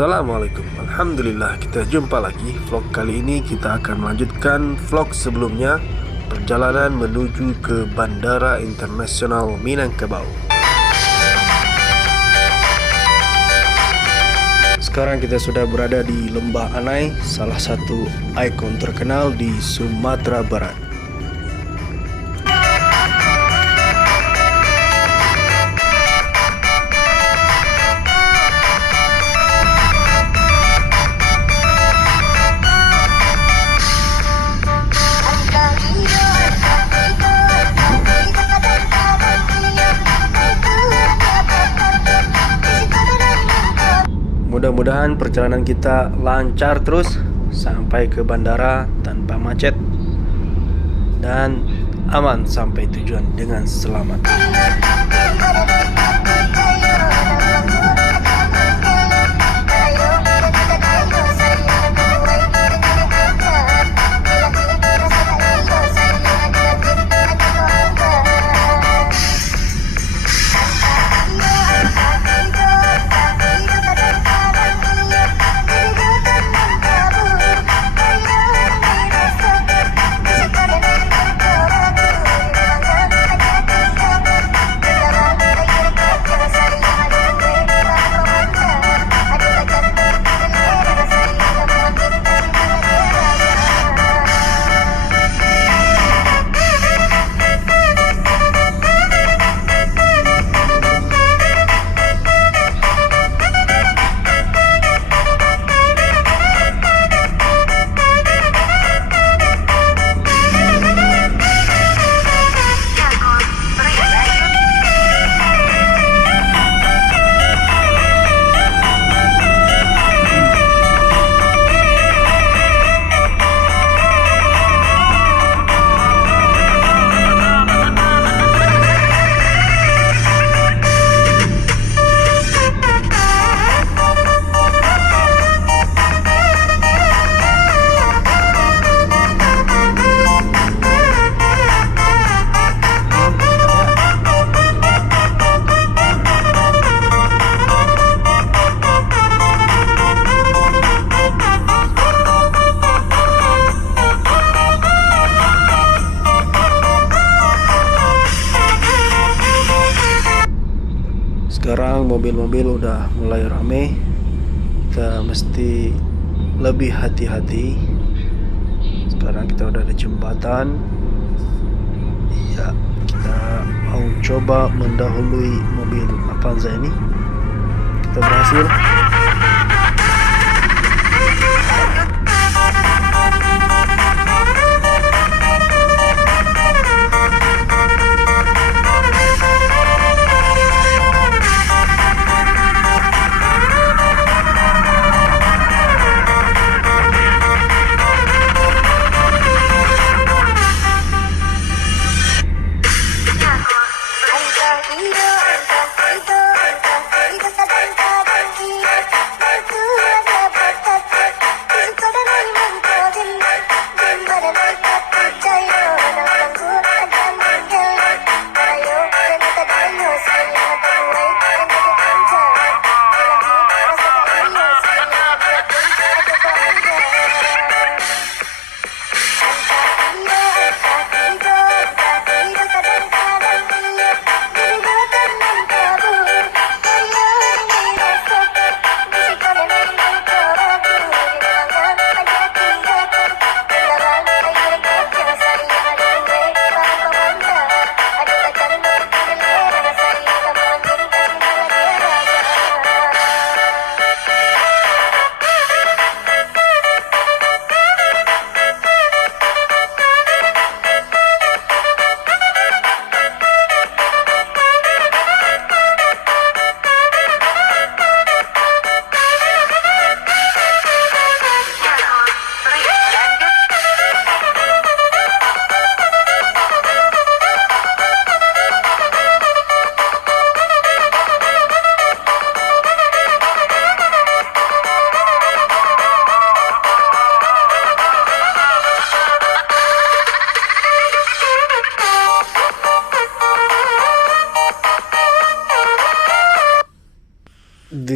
Assalamualaikum. Alhamdulillah, kita jumpa lagi. Vlog kali ini kita akan melanjutkan vlog sebelumnya, perjalanan menuju ke Bandara Internasional Minangkabau. Sekarang kita sudah berada di Lembah Anai, salah satu ikon terkenal di Sumatera Barat. Mudah-mudahan perjalanan kita lancar terus sampai ke bandara tanpa macet dan aman sampai tujuan dengan selamat. Sekarang mobil-mobil udah mulai rame, kita mesti lebih hati-hati. Sekarang kita udah ada jembatan. Ya, kita mau coba mendahului mobil Avanza ini. Kita berhasil.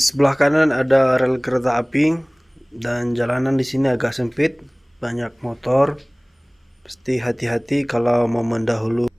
sebelah kanan ada rel kereta api dan jalanan di sini agak sempit, banyak motor. Pasti hati-hati kalau mau mendahului.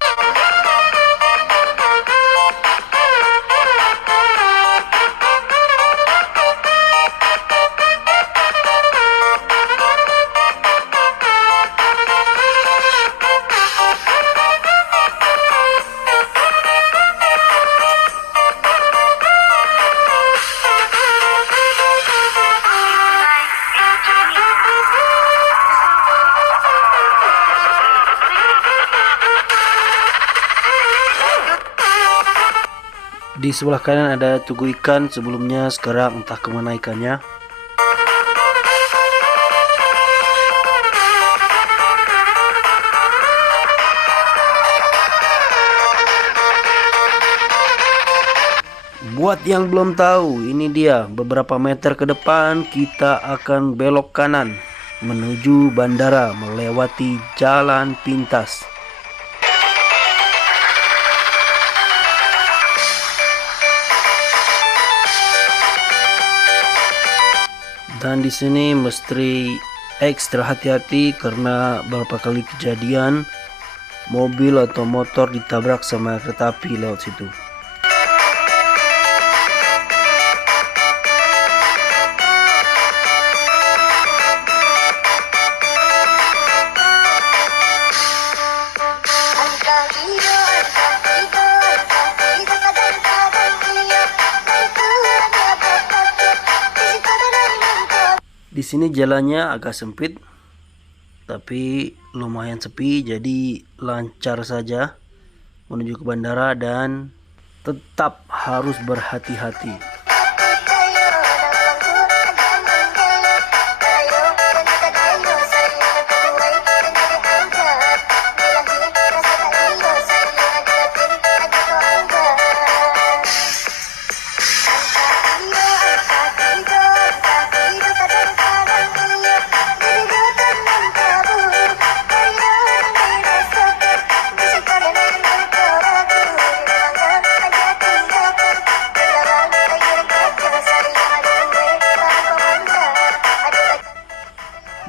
Di sebelah kanan ada tugu ikan, sebelumnya sekarang entah kemana ikannya. Buat yang belum tahu, ini dia beberapa meter ke depan kita akan belok kanan menuju bandara melewati jalan pintas. Dan di sini mesti ekstra hati-hati karena beberapa kali kejadian mobil atau motor ditabrak sama kereta api lewat situ. Di sini jalannya agak sempit, tapi lumayan sepi, jadi lancar saja menuju ke bandara dan tetap harus berhati-hati.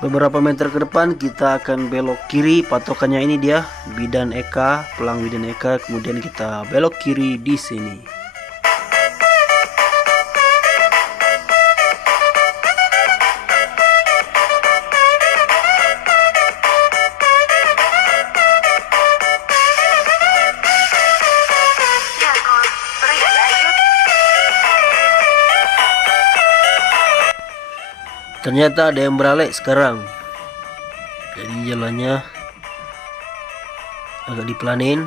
Beberapa meter ke depan kita akan belok kiri, patokannya ini dia Bidan Eka, Pelang Bidan Eka, kemudian kita belok kiri di sini. Ternyata ada yang beralek sekarang, jadi jalannya agak dipelanin.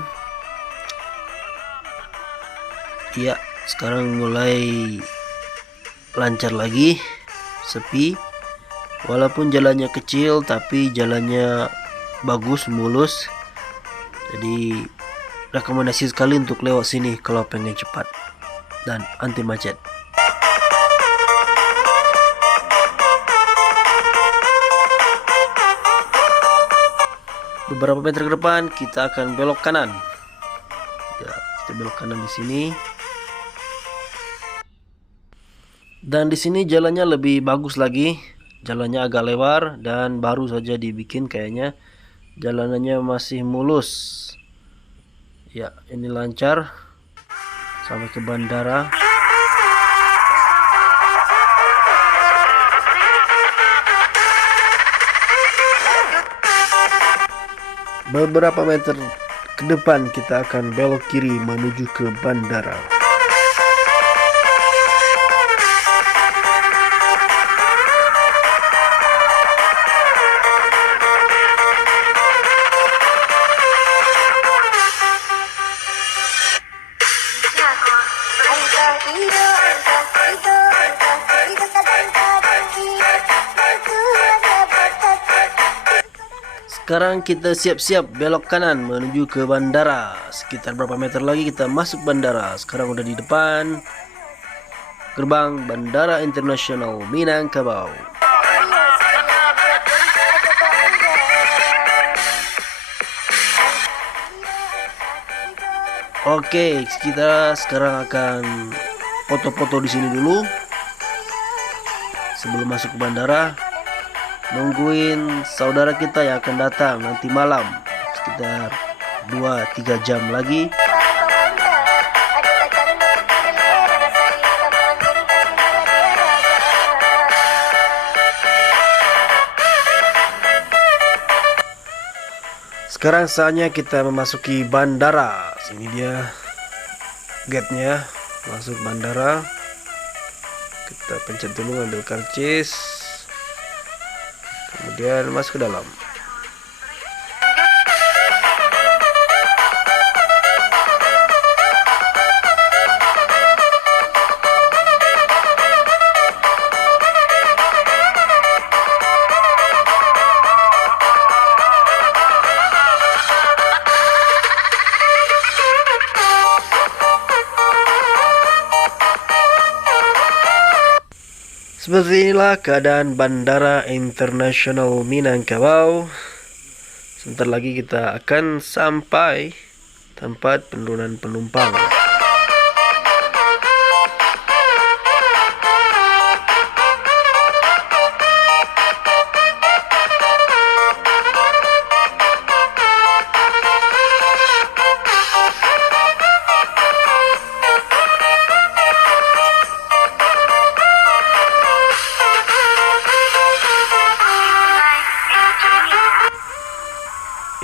Ya, sekarang mulai lancar lagi, sepi. Walaupun jalannya kecil, tapi jalannya bagus, mulus. Jadi rekomendasi sekali untuk lewat sini kalau pengen cepat dan anti macet. Beberapa meter ke depan kita akan belok kanan. Ya, kita belok kanan di sini. Dan di sini jalannya lebih bagus lagi. Jalannya agak lebar dan baru saja dibikin kayaknya. Jalanannya masih mulus. Ya, ini lancar sampai ke bandara. Beberapa meter ke depan kita akan belok kiri menuju ke bandara. Sekarang kita siap-siap belok kanan menuju ke bandara. Sekitar berapa meter lagi kita masuk bandara. Sekarang udah di depan gerbang Bandara Internasional Minangkabau. Oke, kita sekarang akan foto-foto di sini dulu. sebelum masuk ke bandara, nungguin saudara kita yang akan datang nanti malam sekitar 2-3 jam lagi. Sekarang saatnya kita memasuki bandara. Sini dia gate-nya masuk bandara. Kita pencet dulu ambil karcis, kemudian masuk ke dalam. Seperti inilah keadaan Bandara Internasional Minangkabau. Sebentar lagi kita akan sampai tempat penurunan penumpang.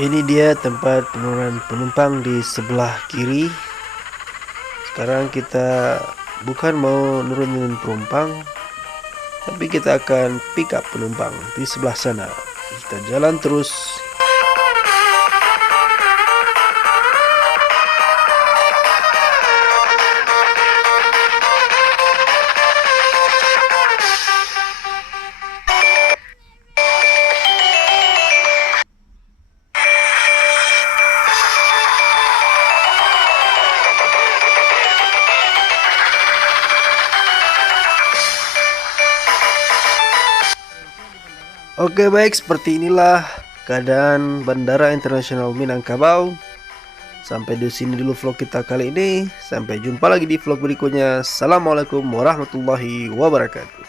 Ini dia tempat penurunan penumpang di sebelah kiri. Sekarang kita bukan mau nurunin penumpang, tapi kita akan pick up penumpang di sebelah sana. Kita jalan terus. Oke, baik, seperti inilah keadaan Bandara Internasional Minangkabau. Sampai di sini dulu vlog kita kali ini. Sampai jumpa lagi di vlog berikutnya. Assalamualaikum warahmatullahi wabarakatuh.